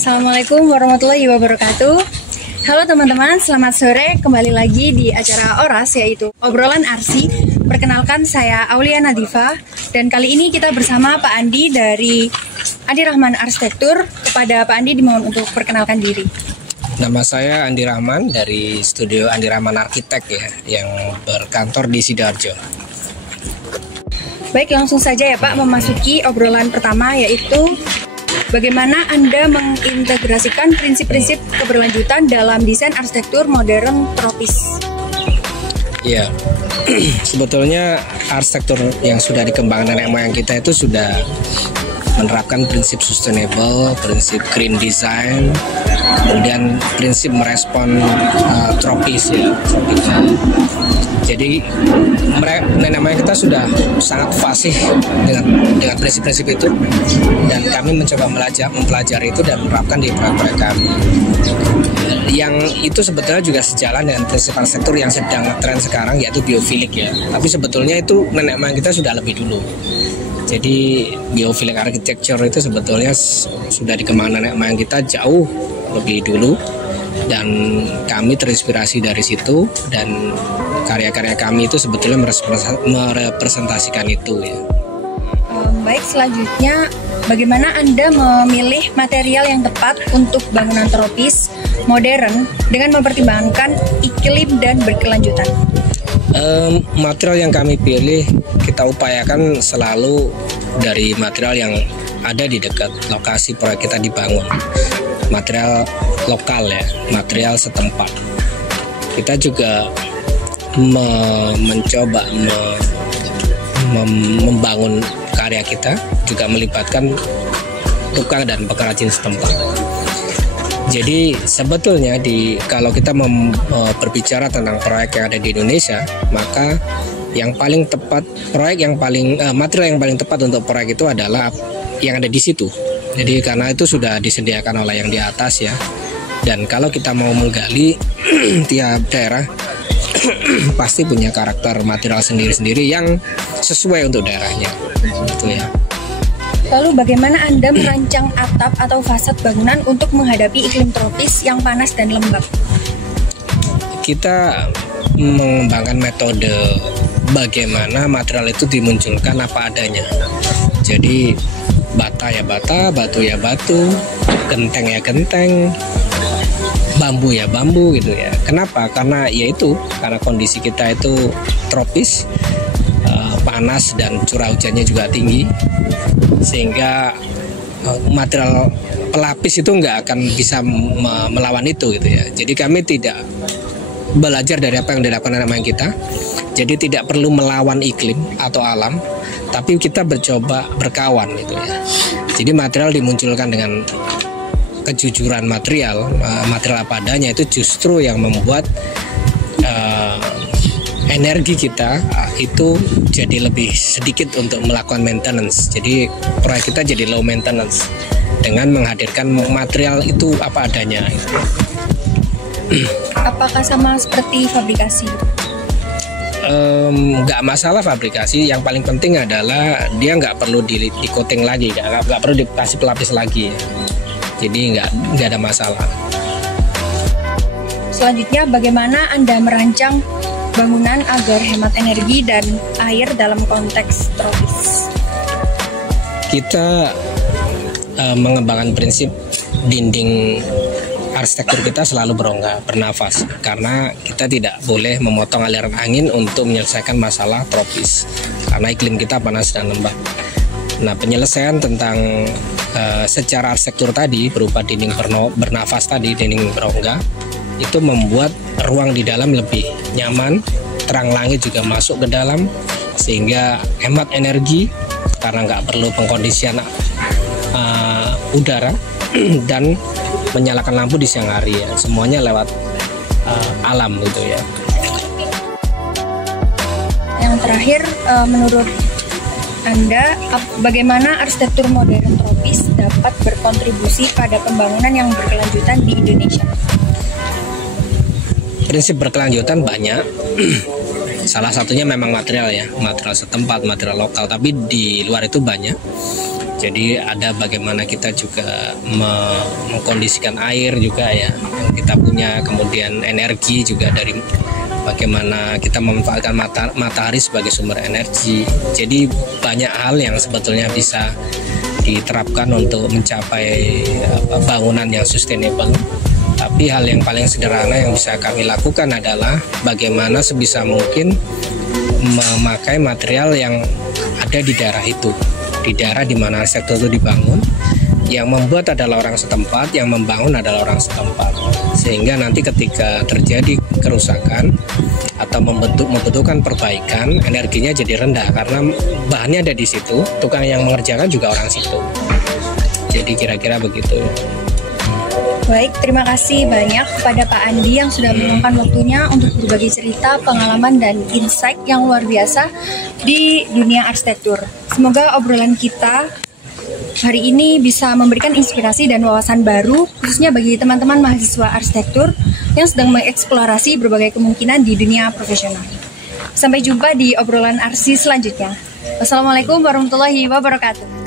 Assalamualaikum warahmatullahi wabarakatuh. Halo teman-teman, selamat sore. Kembali lagi di acara ORAS, yaitu Obrolan Arsi. Perkenalkan, saya Aulia Nadifa. Dan kali ini kita bersama Pak Andi dari Andi Rahman Arsitektur. Kepada Pak Andi dimohon untuk perkenalkan diri. Nama saya Andi Rahman dari studio Andi Rahman Arsitek ya, yang berkantor di Sidoarjo. Baik, langsung saja ya Pak, memasuki obrolan pertama, yaitu bagaimana Anda mengintegrasikan prinsip-prinsip keberlanjutan dalam desain arsitektur modern tropis? Ya, sebetulnya arsitektur yang sudah dikembangkan nenek moyang kita itu sudah menerapkan prinsip sustainable, prinsip green design, kemudian prinsip merespon tropis ya. Jadi nenek moyang kita sudah sangat fasih dengan prinsip-prinsip itu, dan kami mencoba mempelajari itu dan menerapkan di proyek-proyek kami. Yang itu sebetulnya juga sejalan dengan prinsip arsitektur yang sedang tren sekarang, yaitu biofilik ya. Tapi sebetulnya itu nenek moyang kita sudah lebih dulu. Jadi biofilik architecture itu sebetulnya sudah dikembangkan nenek moyang kita jauh lebih dulu, dan kami terinspirasi dari situ, dan karya-karya kami itu sebetulnya merepresentasikan itu ya. Baik, selanjutnya bagaimana Anda memilih material yang tepat untuk bangunan tropis modern dengan mempertimbangkan iklim dan berkelanjutan? Material yang kami pilih kita upayakan selalu dari material yang ada di dekat lokasi proyek kita dibangun. Material lokal ya, material setempat. Kita juga mencoba membangun karya kita juga melibatkan tukang dan pengrajin setempat. Jadi sebetulnya kalau kita berbicara tentang proyek yang ada di Indonesia, maka yang paling tepat material yang paling tepat untuk proyek itu adalah yang ada di situ. Jadi karena itu sudah disediakan oleh yang di atas ya. Dan kalau kita mau menggali tiap daerah pasti punya karakter material sendiri-sendiri yang sesuai untuk daerahnya. Itu ya. Lalu bagaimana Anda merancang atap atau fasad bangunan untuk menghadapi iklim tropis yang panas dan lembab? Kita mengembangkan metode bagaimana material itu dimunculkan apa adanya. Jadi bata ya bata, batu ya batu, genteng ya genteng, bambu ya bambu gitu ya. Kenapa? Karena karena kondisi kita itu tropis, panas dan curah hujannya juga tinggi, sehingga material pelapis itu nggak akan bisa melawan itu gitu ya. Jadi kami tidak belajar dari apa yang dilakukan nenek moyang kita. Jadi tidak perlu melawan iklim atau alam, tapi kita mencoba berkawan gitu ya. Jadi material dimunculkan dengan kejujuran material apa adanya, itu justru yang membuat energi kita itu jadi lebih sedikit untuk melakukan maintenance. Jadi proyek kita jadi low maintenance dengan menghadirkan material itu apa adanya. Apakah sama seperti fabrikasi? Nggak masalah fabrikasi, yang paling penting adalah dia nggak perlu di coating lagi, nggak perlu dikasih pelapis lagi. Jadi nggak ada masalah. Selanjutnya, bagaimana Anda merancang bangunan agar hemat energi dan air dalam konteks tropis? Kita mengembangkan prinsip dinding arsitektur kita selalu berongga, bernafas, karena kita tidak boleh memotong aliran angin untuk menyelesaikan masalah tropis karena iklim kita panas dan lembab. Nah, penyelesaian tentang secara arsitektur tadi berupa dinding bernafas tadi, dinding berongga, itu membuat ruang di dalam lebih nyaman, terang langit juga masuk ke dalam, sehingga hemat energi karena nggak perlu pengkondisian udara dan menyalakan lampu di siang hari ya. Semuanya lewat alam gitu ya. Yang terakhir, menurut Anda, bagaimana arsitektur modern tropis dapat berkontribusi pada pembangunan yang berkelanjutan di Indonesia? Prinsip berkelanjutan banyak. Salah satunya memang material ya, material setempat, material lokal. Tapi di luar itu banyak. Jadi ada bagaimana kita juga mengkondisikan air juga ya yang kita punya, kemudian energi juga dari bagaimana kita memanfaatkan matahari sebagai sumber energi. Jadi banyak hal yang sebetulnya bisa diterapkan untuk mencapai bangunan yang sustainable. Tapi hal yang paling sederhana yang bisa kami lakukan adalah bagaimana sebisa mungkin memakai material yang ada di daerah itu, di daerah di mana arsitektur itu dibangun. Yang membuat adalah orang setempat, yang membangun adalah orang setempat. Sehingga nanti ketika terjadi kerusakan atau membutuhkan perbaikan, energinya jadi rendah karena bahannya ada di situ, tukang yang mengerjakan juga orang situ. Jadi kira-kira begitu. Baik, terima kasih banyak kepada Pak Andi yang sudah meluangkan waktunya untuk berbagi cerita, pengalaman, dan insight yang luar biasa di dunia arsitektur. Semoga obrolan kita hari ini bisa memberikan inspirasi dan wawasan baru, khususnya bagi teman-teman mahasiswa arsitektur yang sedang mengeksplorasi berbagai kemungkinan di dunia profesional. Sampai jumpa di obrolan arsi selanjutnya. Wassalamualaikum warahmatullahi wabarakatuh.